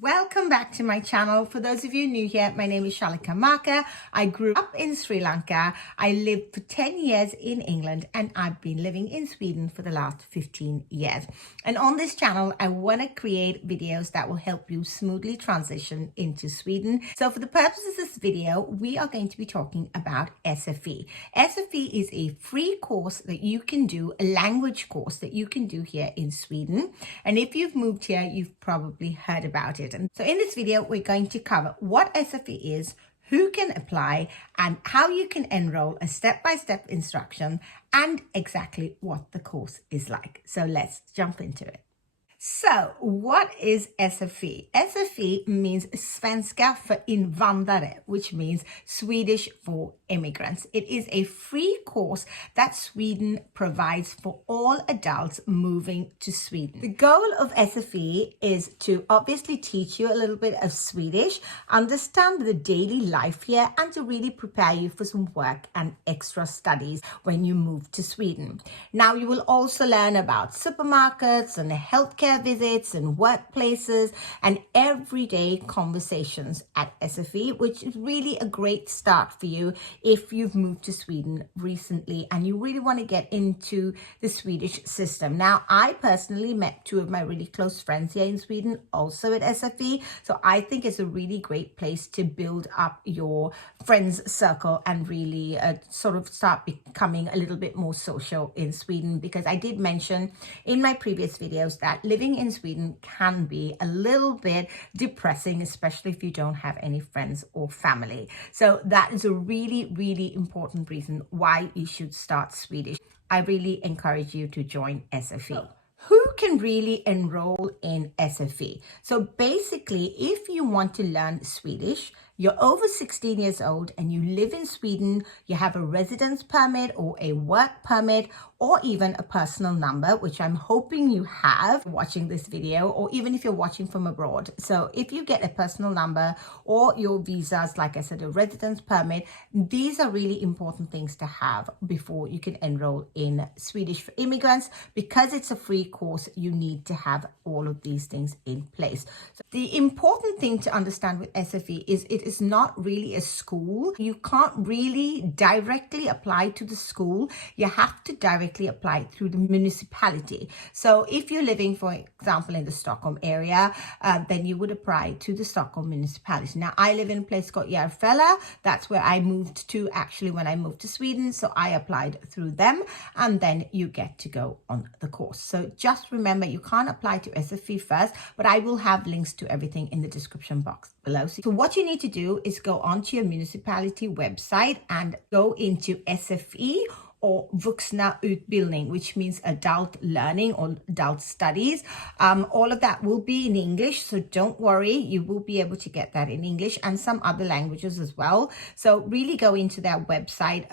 Welcome back to my channel. For those of you new here, my name is Shalika Maka. I grew up in Sri Lanka. I lived for 10 years in England and I've been living in Sweden for the last 15 years. And on this channel, I want to create videos that will help you smoothly transition into Sweden. So for the purposes of this video, we are going to be talking about SFE. SFE is a free course that you can do, a language course that you can do here in Sweden. And if you've moved here, you've probably heard about it. And so in this video, we're going to cover what SFE is, who can apply, and how you can enroll, a step-by-step instruction, and exactly what the course is like. So let's jump into it. So what is SFE? SFE means Svenska för invandrare, which means Swedish for immigrants. It is a free course that Sweden provides for all adults moving to Sweden. The goal of SFE is to obviously teach you a little bit of Swedish, understand the daily life here, and to really prepare you for some work and extra studies when you move to Sweden. Now you will also learn about supermarkets and healthcare visits and workplaces and everyday conversations at SFE, which is really a great start for you if you've moved to Sweden recently and you really want to get into the Swedish system. Now, I personally met two of my really close friends here in Sweden also at SFE, so I think it's a really great place to build up your friends circle and really sort of start becoming a little bit more social in Sweden, because I did mention in my previous videos that living in Sweden can be a little bit depressing, especially if you don't have any friends or family. So that is a really important reason why you should start Swedish. I really encourage you to join SFE. Who can really enroll in SFE? So basically, if you want to learn Swedish, you're over 16 years old and you live in Sweden, you have a residence permit or a work permit or even a personal number, which I'm hoping you have watching this video, or even if you're watching from abroad. So if you get a personal number or your visas, like I said, a residence permit, these are really important things to have before you can enroll in Swedish for immigrants. Because it's a free course, you need to have all of these things in place. So the important thing to understand with SFE is it is not really a school. You can't really directly apply to the school. You have to directly apply through the municipality. So if you're living, for example, in the Stockholm area, then you would apply to the Stockholm municipality. Now, I live in a place called Järfälla. That's where I moved to actually when I moved to Sweden. So I applied through them, and then you get to go on the course. So just remember, you can't apply to SFE first, but I will have links to everything in the description box below. So what you need to do is go onto your municipality website and go into SFE or vuxna utbildning, which means adult learning or adult studies. All of that will be in English, so don't worry, you will be able to get that in English and some other languages as well. So really go into their website,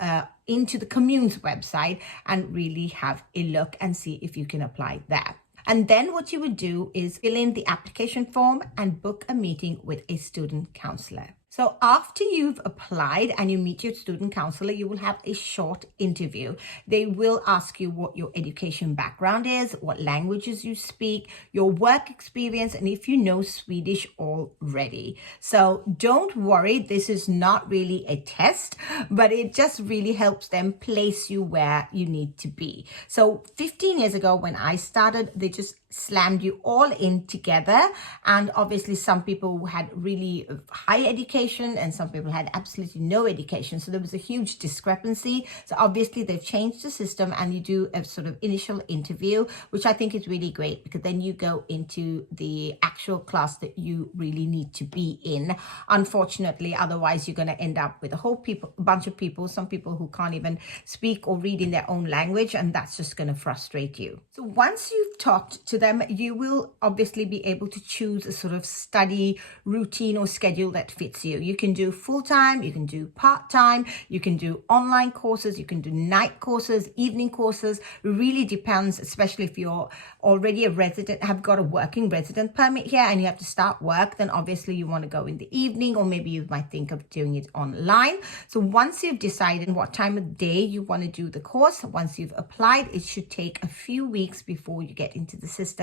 into the commune's website, and really have a look and see if you can apply there. And then what you would do is fill in the application form and book a meeting with a student counselor. So after you've applied and you meet your student counselor, you will have a short interview. They will ask you what your education background is, what languages you speak, your work experience, and if you know Swedish already. So don't worry, this is not really a test, but it just really helps them place you where you need to be. So 15 years ago when I started, they just slammed you all in together, and obviously some people had really high education and some people had absolutely no education, so there was a huge discrepancy. So obviously they've changed the system and you do a sort of initial interview, which I think is really great, because then you go into the actual class that you really need to be in. Unfortunately, otherwise you're going to end up with a whole bunch of people, some people who can't even speak or read in their own language, and that's just going to frustrate you. So once you've talked to them, you will obviously be able to choose a sort of study routine or schedule that fits you. You can do full-time, you can do part-time, you can do online courses, you can do night courses, evening courses. It really depends, especially if you're already a resident, have got a working resident permit here and you have to start work, then obviously you want to go in the evening, or maybe you might think of doing it online. So once you've decided what time of day you want to do the course, once you've applied, it should take a few weeks before you get into the system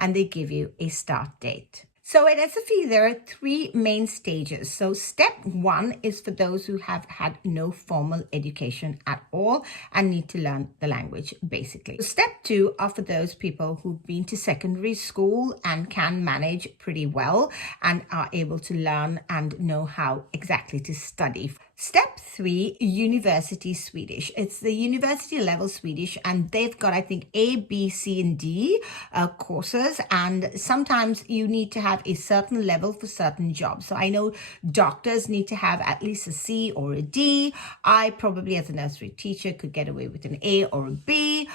and they give you a start date. So at SFE, there are three main stages. So step one is for those who have had no formal education at all and need to learn the language, basically. Step two are for those people who've been to secondary school and can manage pretty well and are able to learn and know how exactly to study. Step three, university Swedish. It's the university level Swedish, and they've got, I think, A, B, C, and D courses. And sometimes you need to have a certain level for certain jobs. So I know doctors need to have at least a C or a D. I probably, as a nursery teacher, could get away with an A or a B.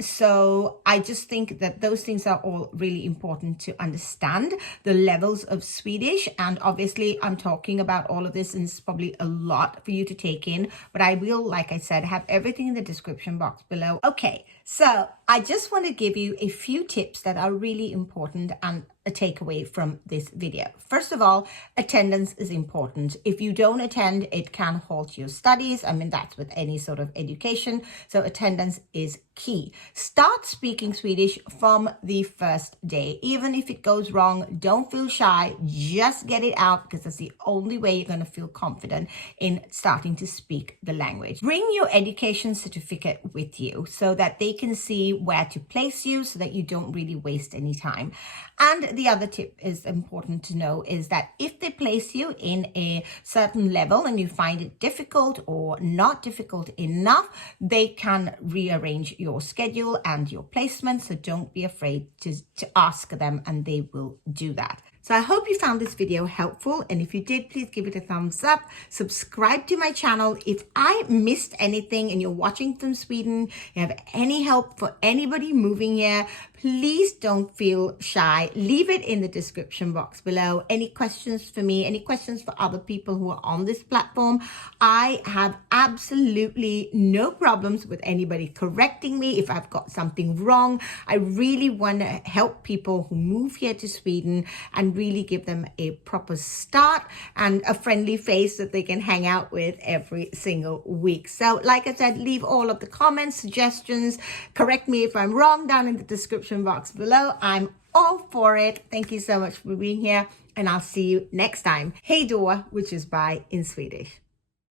So I just think that those things are all really important to understand the levels of Swedish. And obviously, I'm talking about all of this, and it's probably a lot for you to take in, but I will, like I said, have everything in the description box below. Okay, so I just want to give you a few tips that are really important and a takeaway from this video. First of all, attendance is important. If you don't attend, it can halt your studies. I mean, that's with any sort of education. So attendance is key. Start speaking Swedish from the first day. Even if it goes wrong, don't feel shy. Just get it out, because that's the only way you're going to feel confident in starting to speak the language. Bring your education certificate with you so that they can see where to place you, so that you don't really waste any time. And the other tip is important to know is that if they place you in a certain level and you find it difficult or not difficult enough, they can rearrange your schedule and your placement. So don't be afraid to ask them, and they will do that. So I hope you found this video helpful, and if you did, please give it a thumbs up. Subscribe to my channel. If I missed anything and you're watching from Sweden, you have any help for anybody moving here, please don't feel shy. Leave it in the description box below. Any questions for me, any questions for other people who are on this platform, I have absolutely no problems with anybody correcting me if I've got something wrong. I really want to help people who move here to Sweden and really give them a proper start and a friendly face that they can hang out with every single week. So like I said, leave all of the comments, suggestions, correct me if I'm wrong down in the description box below. I'm all for it. Thank you so much for being here, and I'll see you next time. Hej då, which is bye in Swedish.